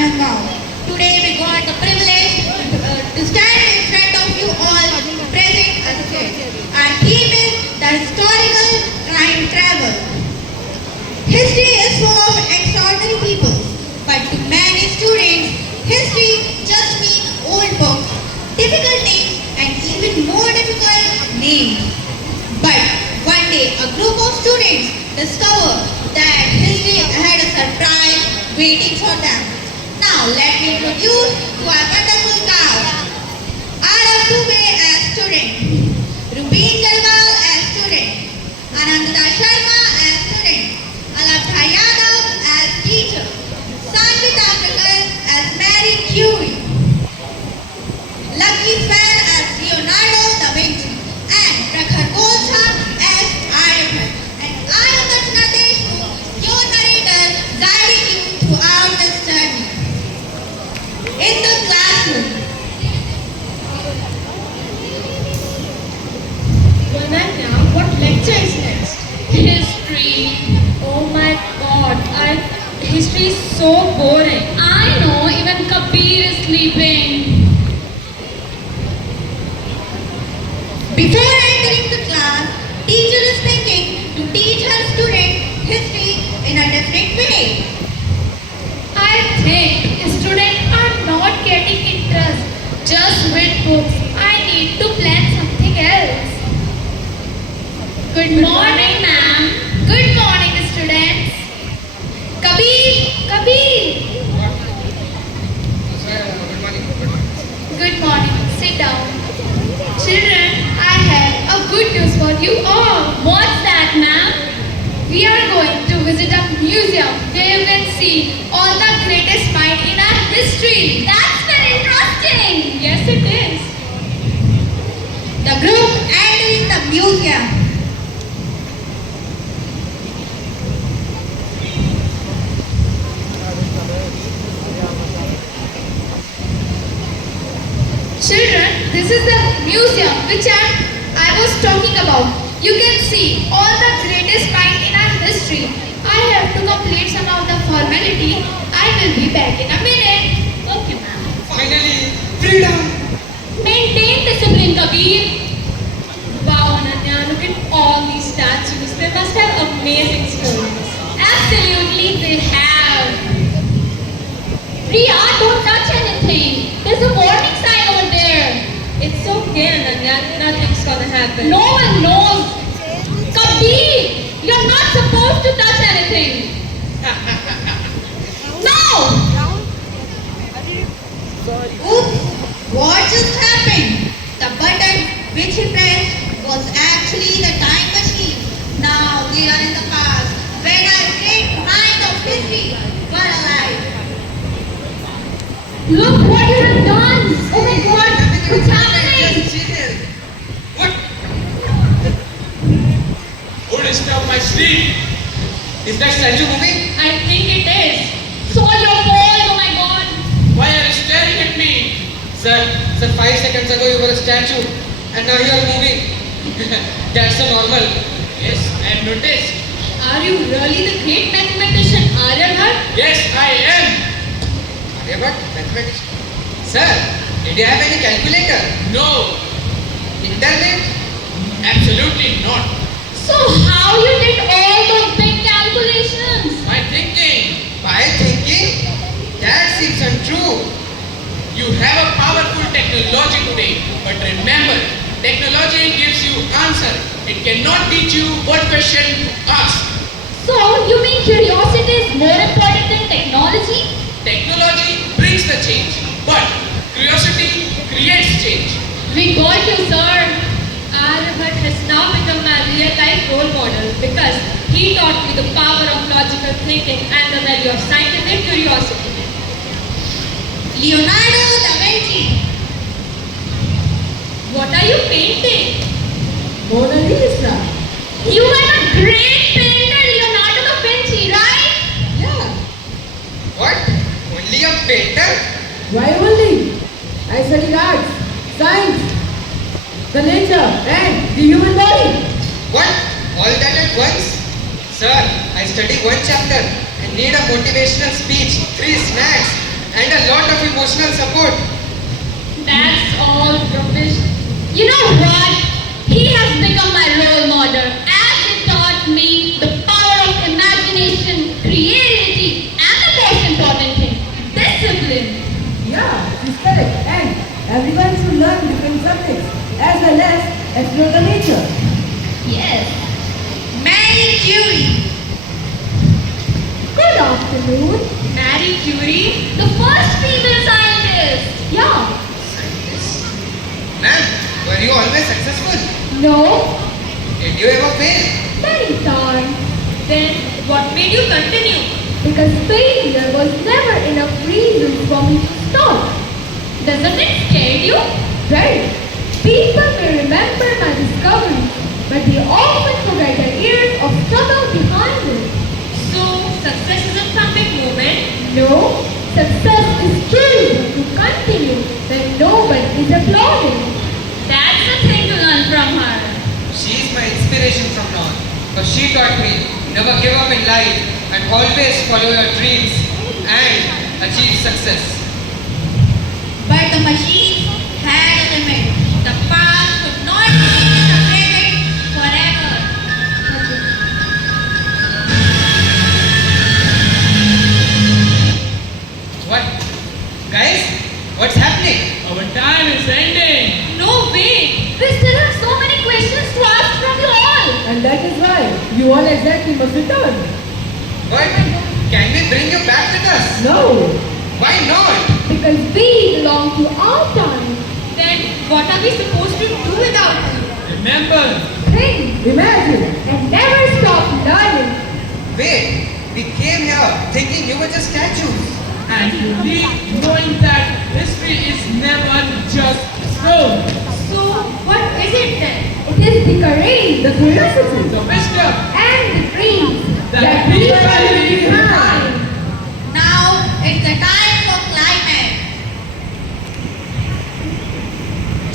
and now. Today we got the privilege to stand in front of you all present as guests. Our theme is the historical time travel. History is full of extraordinary people, but to many students, history just means old books, difficult names, and even more difficult names. But one day, a group of students discovered that history had a surprise waiting for them. Now, let me introduce to our wonderful cast. Arav Dubey as student, Rubin Garwal as student, Anandita Sharma as student, Alabdha Yadav as teacher, Sanjit African as Mary Curie, Lucky Sven as Leonardo da Vinci, and Prakhar Golcha as Aryabhat. And I am Rachna Deshmukh, your narrator, guiding you throughout this journey. In the classroom. Vananya, what lecture is next? History. Oh my god, history is so boring. I know, even Kabir is sleeping. Before entering the class, teacher is thinking to teach her student history in a different way. I think students are not getting interest just with books. I need to plan something else. Good morning, ma'am. Good morning, students. Kabir. Good morning. Sit down. Children, I have a good news for you all. What's that, ma'am? We are going to visit a museum where you can see all the greatest minds in our history. That's very interesting. Yes, it is. The group entering the museum. Children, this is the museum which I was talking about. You can see all the greatest minds in our history. I have to complete some of the formality. I will be back in a minute. Okay, ma'am. Finally, freedom! Maintain discipline, Kabir. Wow, Ananya, look at all these statues. They must have amazing stories. Absolutely, they have. Priya, don't touch anything. There's a warning sign over there. It's okay, Ananya. Nothing's gonna happen. No one knows. Kabir, you're not supposed to touch anything. No! Oops, what just happened? The button which he pressed was actually the time machine. Now we are in the past, when our great mind of history were alive. Look what you have done. Oh my god, what's happening? What? Who disturbed my sleep? Is that statue moving? I think it is. It's all your fault, oh my god. Why are you staring at me? Sir, 5 seconds ago you were a statue and now you are moving. That's so normal. Yes, I have noticed. Are you really the great mathematician Aryabhat? Yes, I am. Aryabhat, mathematics. Sir, did you have any calculator? No. Internet? Absolutely not. So how you did all those big calculations? My thinking. My thinking? That seems untrue. You have a powerful technology today, but remember, technology gives you answer. It cannot teach you what question to ask. So you mean curiosity is more important than technology? Technology brings the change, but curiosity creates change. We got you, sir. Aryabhat has now become my real-life role model because he taught me the power of logical thinking and the value of scientific curiosity. Leonardo da Vinci. What are you painting? Mona Lisa. You are a great painter, Leonardo da Vinci, right? Yeah. What? Only a painter? Why only? I studied arts, science, the nature, and the human body. What? All that at once? Sir, I study one chapter and need a motivational speech, 3 snacks. and a lot of emotional support. That's all rubbish. You know what? He has become my role model as he taught me the power of imagination, creativity, and the most important thing, discipline. Yeah, she's correct. And everyone should learn different subjects as well as explore the nature. Yes. Marie Curie. Good afternoon. Marie Curie, the first female scientist. Yeah. Ma'am, were you always successful? No, Did you ever fail? many times. Then what made you continue? Because failure was never enough reason for me to stop. Doesn't it scare you? Well, people may remember my discovery, but they often forget the years of struggle behind it. So, success isn't some big moment. No, success is choosing to continue when nobody is applauding. That's the thing to learn from her. She is my inspiration from now on. Because she taught me, never give up in life and always follow your dreams and achieve success. But the machines had a limit. The past could not be separated forever. What? Guys, what's happening? Our time is ending. No way! We still have so many questions to ask from you all. And that is why you all exactly must return. But can we bring you back with us? No, Why not? Because we belong to our time. Then what are we supposed to do without you? Remember, Think imagine. and never stop learning. Wait, we came here thinking you were just statues. and you leave knowing that history is never just stone. So, what is it then? It is the courage, The curiosity. The wisdom and the dreams that people people leave leave behind. Now it's the time for climax.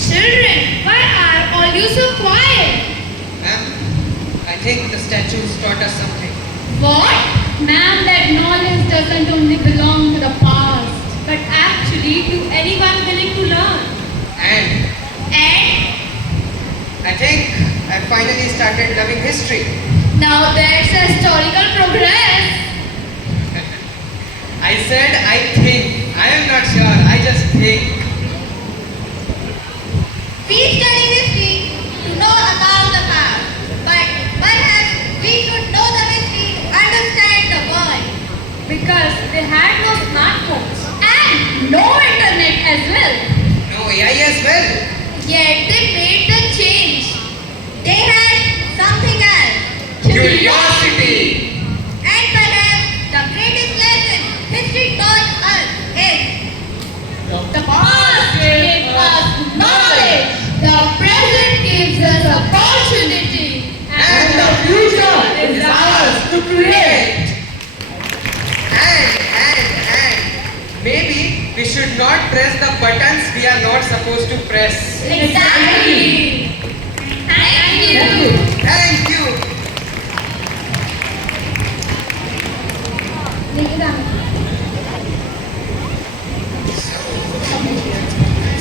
Children, why are all you so quiet? Ma'am, I think the statues taught us something. What? Ma'am, that knowledge doesn't only belong to the past, but actually to anyone willing to learn. And I think I finally started loving history. Now that's a historical progress. I said I think. I am not sure. I just think. We study history to know about the past, but perhaps we should know the history to understand the world. Because they had no smartphones and no internet as well. No AI as well. Yet they made the change. They had something else. Curiosity. And perhaps the greatest lesson history taught us is The past gave us knowledge. The present gives us opportunity. And the future is ours to create. And maybe we should not press the buttons we are not supposed to press. Exactly. Thank you. Thank you. Thank you. Thank you.